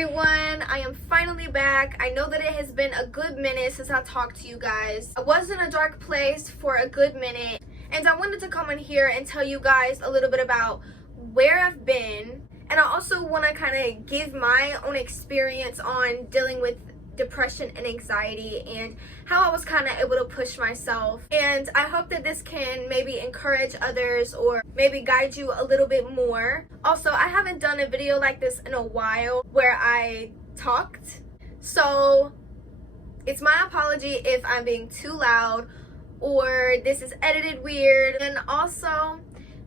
everyone, I am finally back. I know that it has been a good minute since I talked to you guys. I was in a dark place for a good minute, and I wanted to come in here and tell you guys a little bit about where I've been, and I also want to kind of give my own experience on dealing with depression and anxiety and how I was kind of able to push myself. And I hope that this can maybe encourage others or maybe guide you a little bit more. Also, I haven't done a video like this in a while where I talked, so it's my apology if I'm being too loud or this is edited weird. And also,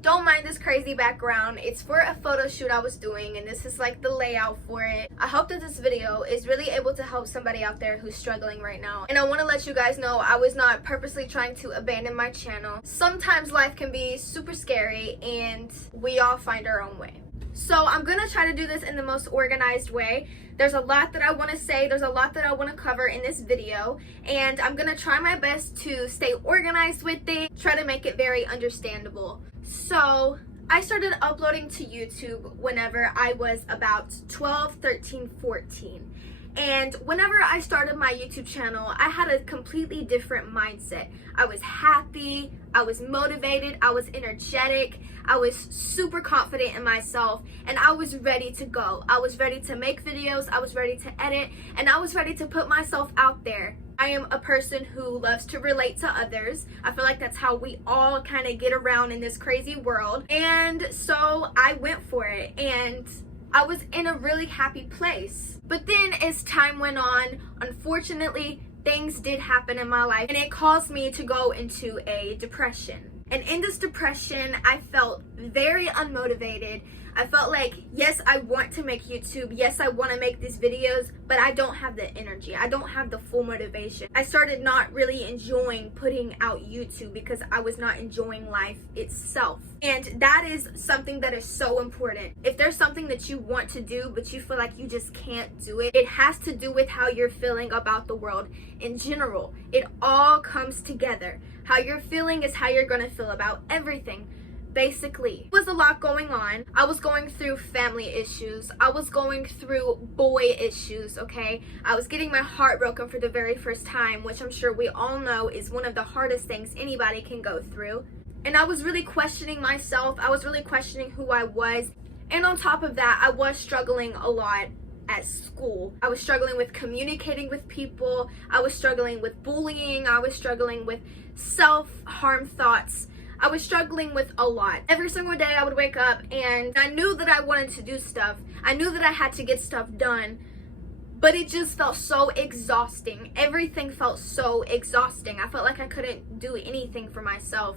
don't mind this crazy background. It's for a photo shoot I was doing, and this is like the layout for it. I hope that this video is really able to help somebody out there who's struggling right now. And I want to let you guys know I was not purposely trying to abandon my channel. Sometimes life can be super scary and we all find our own way. So I'm gonna try to do this in the most organized way. There's a lot that I want to say, there's a lot that I want to cover in this video, and I'm gonna try my best to stay organized with it, try to make it very understandable. So I started uploading to YouTube whenever I was about 12, 13, 14. And whenever I started my YouTube channel, I had a completely different mindset. I was happy, I was motivated, I was energetic, I was super confident in myself, and I was ready to go. I was ready to make videos, I was ready to edit, and I was ready to put myself out there. I am a person who loves to relate to others. I feel like that's how we all kind of get around in this crazy world. And so I went for it, and I was in a really happy place. But then as time went on, unfortunately, things did happen in my life, and it caused me to go into a depression. And in this depression, I felt very unmotivated. I felt like, yes, I want to make YouTube. Yes, I want to make these videos, but I don't have the energy. I don't have the full motivation. I started not really enjoying putting out YouTube because I was not enjoying life itself. And that is something that is so important. If there's something that you want to do, but you feel like you just can't do it, it has to do with how you're feeling about the world in general. It all comes together. How you're feeling is how you're going to feel about everything. Basically, there was a lot going on. I was going through family issues. I was going through boy issues, okay? I was getting my heart broken for the very first time, which I'm sure we all know is one of the hardest things anybody can go through. And I was really questioning myself. I was really questioning who I was. And on top of that, I was struggling a lot at school. I was struggling with communicating with people. I was struggling with bullying. I was struggling with self-harm thoughts. I was struggling with a lot. Every single day I would wake up and I knew that I wanted to do stuff. I knew that I had to get stuff done, but it just felt so exhausting. Everything felt so exhausting. I felt like I couldn't do anything for myself.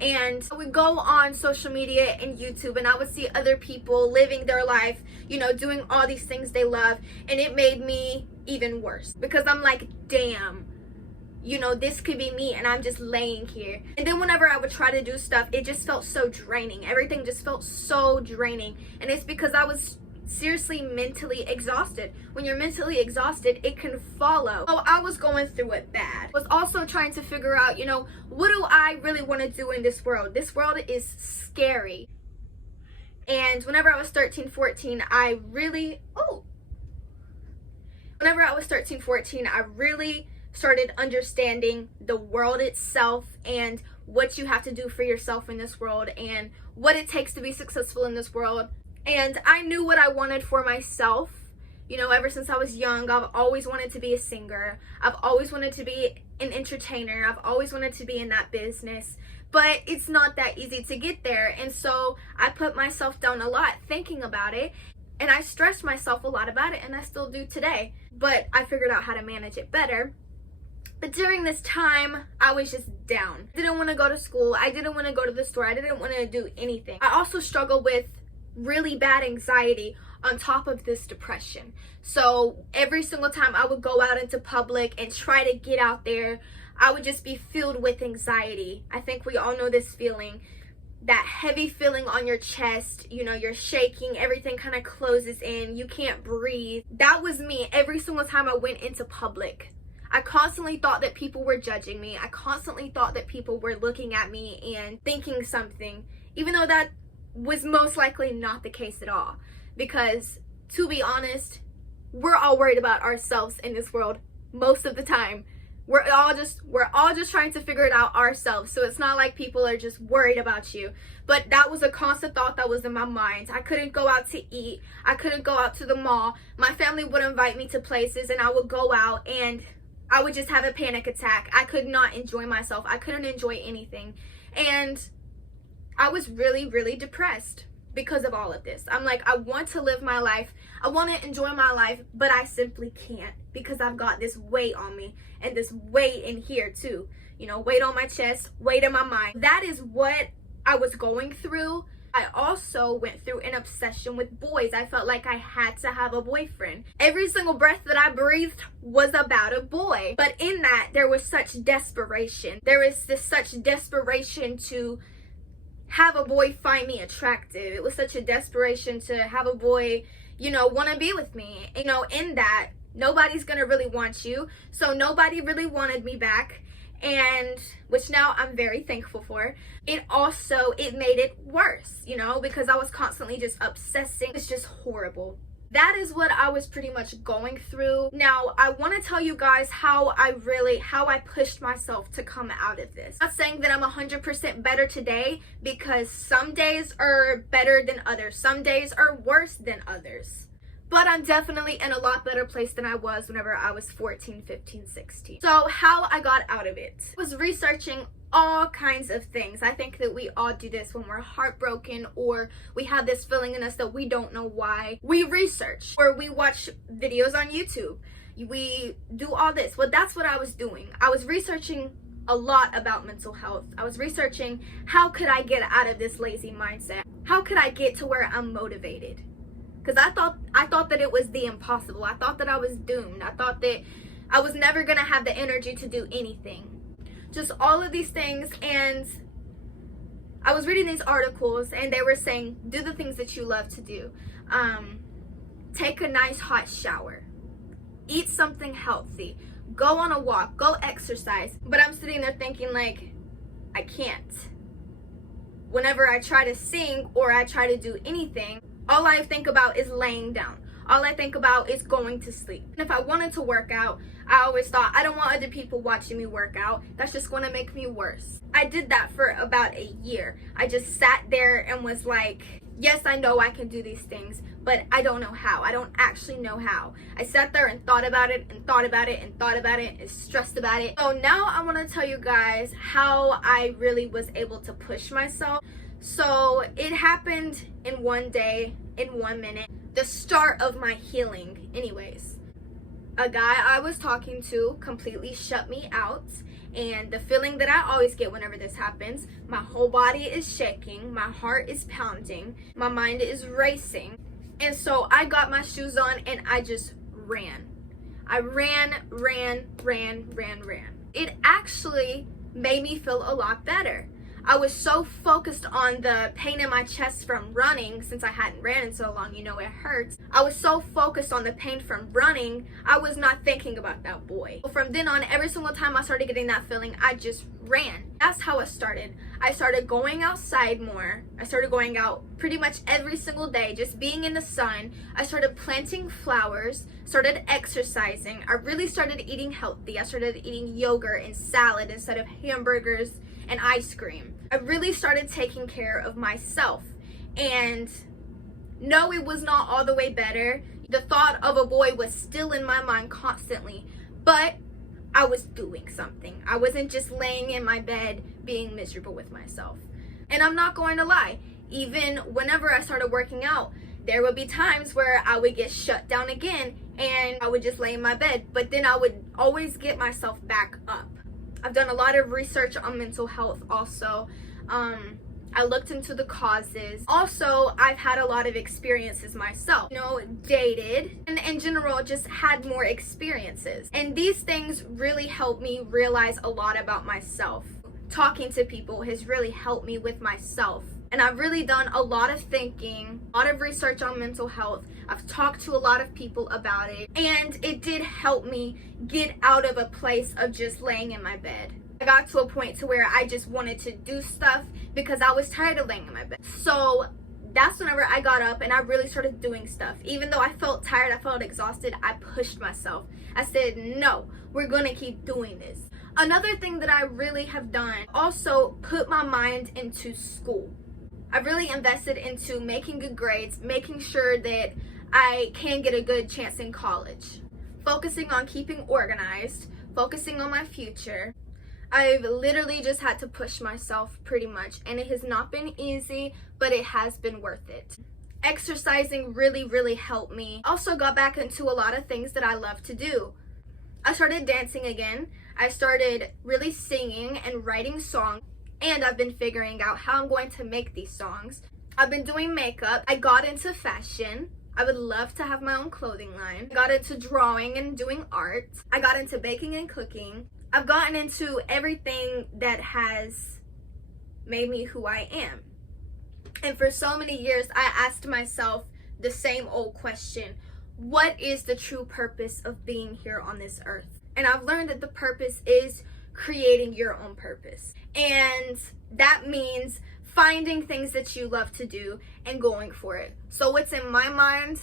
And I would go on social media and YouTube and I would see other people living their life, you know, doing all these things they love, and it made me even worse because I'm like, damn, you know, this could be me and I'm just laying here. And then whenever I would try to do stuff, it just felt so draining. Everything just felt so draining. And it's because I was seriously mentally exhausted. When you're mentally exhausted, it can follow. So I was going through it bad. I was also trying to figure out, you know, what do I really want to do in this world? This world is scary. And whenever I was 13, 14, I really started understanding the world itself and what you have to do for yourself in this world and what it takes to be successful in this world. And I knew what I wanted for myself. You know, ever since I was young, I've always wanted to be a singer. I've always wanted to be an entertainer. I've always wanted to be in that business. But it's not that easy to get there. And so I put myself down a lot thinking about it. And I stressed myself a lot about it, and I still do today. But I figured out how to manage it better. But during this time, I was just down. I didn't want to go to school. I didn't want to go to the store. I didn't want to do anything. I also struggled with really bad anxiety on top of this depression. So every single time I would go out into public and try to get out there, I would just be filled with anxiety. I think we all know this feeling. That heavy feeling on your chest, you know, you're shaking, everything kind of closes in, you can't breathe. That was me every single time I went into public. I constantly thought that people were judging me. I constantly thought that people were looking at me and thinking something, even though that was most likely not the case at all. Because to be honest, we're all worried about ourselves in this world most of the time. We're all just trying to figure it out ourselves. So it's not like people are just worried about you. But that was a constant thought that was in my mind. I couldn't go out to eat. I couldn't go out to the mall. My family would invite me to places and I would go out and I would just have a panic attack. I could not enjoy myself. I couldn't enjoy anything. And I was really, really depressed because of all of this. I'm like, I want to live my life. I want to enjoy my life, but I simply can't because I've got this weight on me and this weight in here too. You know, weight on my chest, weight in my mind. That is what I was going through. I also went through an obsession with boys. I felt like I had to have a boyfriend. Every single breath that I breathed was about a boy. But in that, there was such desperation. There is such desperation to have a boy find me attractive. It was such a desperation to have a boy, you know, want to be with me. You know, in that, nobody's going to really want you. So nobody really wanted me back. And which now I'm very thankful for. It made it worse, you know, because I was constantly just obsessing. It's just horrible. That is what I was pretty much going through. Now, I want to tell you guys how I pushed myself to come out of this. I'm not saying that I'm 100% better today because some days are better than others. Some days are worse than others. But I'm definitely in a lot better place than I was whenever I was 14, 15, 16. So how I got out of it was researching all kinds of things. I think that we all do this when we're heartbroken or we have this feeling in us that we don't know why. We research or we watch videos on YouTube. We do all this. Well, that's what I was doing. I was researching a lot about mental health. I was researching how could I get out of this lazy mindset? How could I get to where I'm motivated? Because I thought that it was the impossible. I thought that I was doomed. I thought that I was never going to have the energy to do anything. Just all of these things. And I was reading these articles and they were saying, do the things that you love to do. Take a nice hot shower. Eat something healthy. Go on a walk. Go exercise. But I'm sitting there thinking like, I can't. Whenever I try to sing or I try to do anything, all I think about is laying down. All I think about is going to sleep. And if I wanted to work out, I always thought, I don't want other people watching me work out. That's just going to make me worse. I did that for about a year. I just sat there and was like, yes, I know I can do these things, but I don't know how. I don't actually know how. I sat there and thought about it and thought about it and thought about it and stressed about it. So now I want to tell you guys how I really was able to push myself. So it happened in one day, in 1 minute, the start of my healing. Anyways, a guy I was talking to completely shut me out, and the feeling that I always get whenever this happens, my whole body is shaking, my heart is pounding, my mind is racing. And so I got my shoes on and I just ran. I ran. It actually made me feel a lot better. I was so focused on the pain in my chest from running, since I hadn't ran in so long, you know it hurts. I was so focused on the pain from running, I was not thinking about that boy. From then on, every single time I started getting that feeling, I just ran. That's how it started. I started going outside more. I started going out pretty much every single day, just being in the sun. I started planting flowers, started exercising. I really started eating healthy. I started eating yogurt and salad instead of hamburgers and ice cream. I really started taking care of myself. And no, it was not all the way better. The thought of a boy was still in my mind constantly, but I was doing something. I wasn't just laying in my bed being miserable with myself. And I'm not going to lie, even whenever I started working out, there would be times where I would get shut down again and I would just lay in my bed, but then I would always get myself back up. I've done a lot of research on mental health also. I looked into the causes. Also, I've had a lot of experiences myself. You know, dated, and in general, just had more experiences. And these things really helped me realize a lot about myself. Talking to people has really helped me with myself. And I've really done a lot of thinking, a lot of research on mental health. I've talked to a lot of people about it. And it did help me get out of a place of just laying in my bed. I got to a point to where I just wanted to do stuff because I was tired of laying in my bed. So that's whenever I got up and I really started doing stuff. Even though I felt tired, I felt exhausted, I pushed myself. I said, no, we're gonna keep doing this. Another thing that I really have done, also put my mind into school. I really invested into making good grades, making sure that I can get a good chance in college. Focusing on keeping organized, focusing on my future. I've literally just had to push myself pretty much, and it has not been easy, but it has been worth it. Exercising really helped me. Also got back into a lot of things that I love to do. I started dancing again. I started really singing and writing songs, and I've been figuring out how I'm going to make these songs. I've been doing makeup. I got into fashion. I would love to have my own clothing line. I got into drawing and doing art. I got into baking and cooking. I've gotten into everything that has made me who I am. And for so many years, I asked myself the same old question: what is the true purpose of being here on this earth? And I've learned that the purpose is creating your own purpose. And that means finding things that you love to do and going for it. So what's in my mind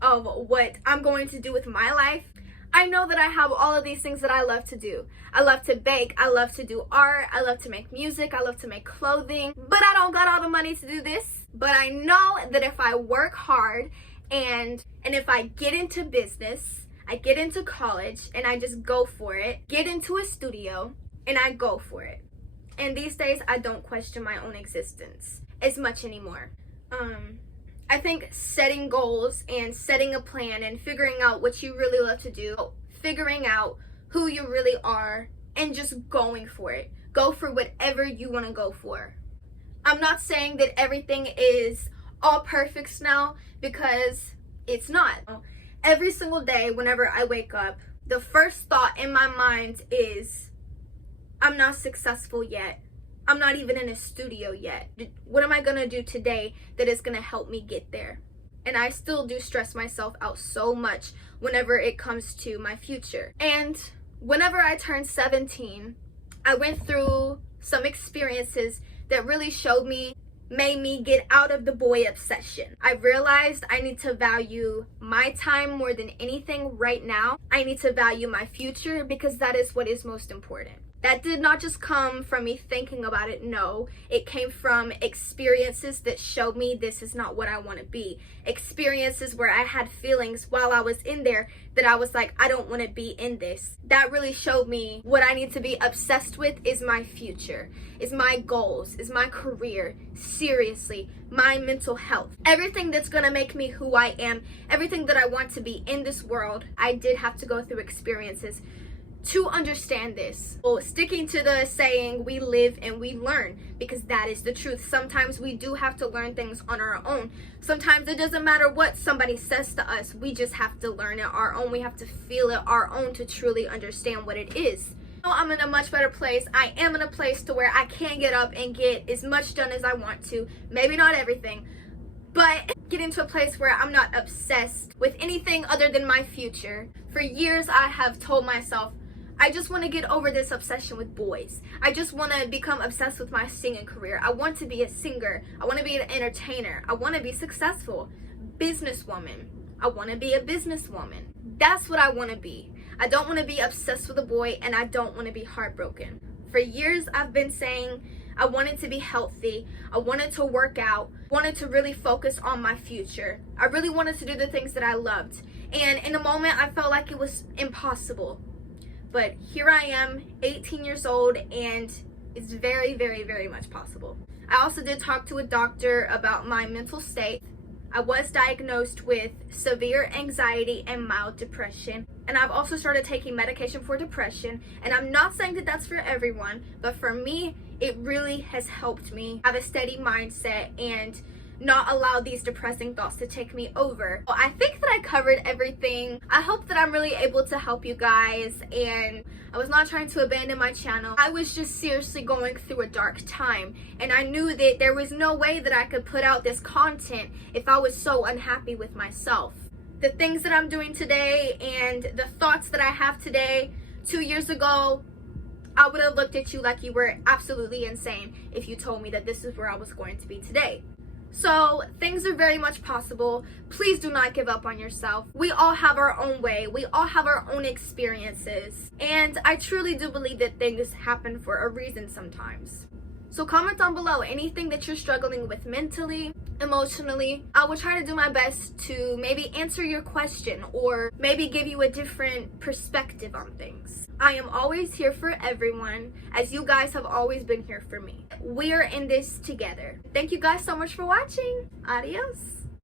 of what I'm going to do with my life, I know that I have all of these things that I love to do. I love to bake, I love to do art, I love to make music, I love to make clothing, but I don't got all the money to do this. But I know that if I work hard and if I get into business, I get into college and I just go for it, get into a studio and I go for it. And these days I don't question my own existence as much anymore. I think setting goals and setting a plan and figuring out what you really love to do, figuring out who you really are, and just going for it. Go for whatever you want to go for. I'm not saying that everything is all perfect now, because it's not. Every single day whenever I wake up, the first thought in my mind is, I'm not successful yet. I'm not even in a studio yet. What am I gonna do today that is gonna help me get there? And I still do stress myself out so much whenever it comes to my future. And whenever I turned 17, I went through some experiences that really made me get out of the boy obsession. I realized I need to value my time more than anything right now. I need to value my future, because that is what is most important. That did not just come from me thinking about it, no. It came from experiences that showed me this is not what I want to be. Experiences where I had feelings while I was in there that I was like, I don't want to be in this. That really showed me what I need to be obsessed with is my future, is my goals, is my career, seriously, my mental health. Everything that's going to make me who I am, everything that I want to be in this world, I did have to go through experiences to understand this. Well, sticking to the saying, we live and we learn, because that is the truth. Sometimes we do have to learn things on our own. Sometimes it doesn't matter what somebody says to us. We just have to learn it our own. We have to feel it our own to truly understand what it is. I'm in a much better place. I am in a place to where I can get up and get as much done as I want to. Maybe not everything, but get into a place where I'm not obsessed with anything other than my future. For years, I have told myself, I just want to get over this obsession with boys. I just want to become obsessed with my singing career. I want to be a singer. I want to be an entertainer. I want to be successful. Businesswoman. I want to be a businesswoman. That's what I want to be. I don't want to be obsessed with a boy, and I don't want to be heartbroken. For years, I've been saying I wanted to be healthy. I wanted to work out. Wanted to really focus on my future. I really wanted to do the things that I loved. And in a moment, I felt like it was impossible. But here I am, 18 years old, and it's very much possible. I also did talk to a doctor about my mental state. I was diagnosed with severe anxiety and mild depression. And I've also started taking medication for depression. And I'm not saying that that's for everyone, but for me, it really has helped me have a steady mindset and not allow these depressing thoughts to take me over. Well, I think that I covered everything. I hope that I'm really able to help you guys, and I was not trying to abandon my channel. I was just seriously going through a dark time, and I knew that there was no way that I could put out this content if I was so unhappy with myself. The things that I'm doing today and the thoughts that I have today, 2 years ago, I would have looked at you like you were absolutely insane if you told me that this is where I was going to be today. So things are very much possible. Please do not give up on yourself. We all have our own way. We all have our own experiences. And I truly do believe that things happen for a reason sometimes. So comment down below anything that you're struggling with mentally, emotionally. I will try to do my best to maybe answer your question or maybe give you a different perspective on things. I am always here for everyone, as you guys have always been here for me. We are in this together. Thank you guys so much for watching. Adios.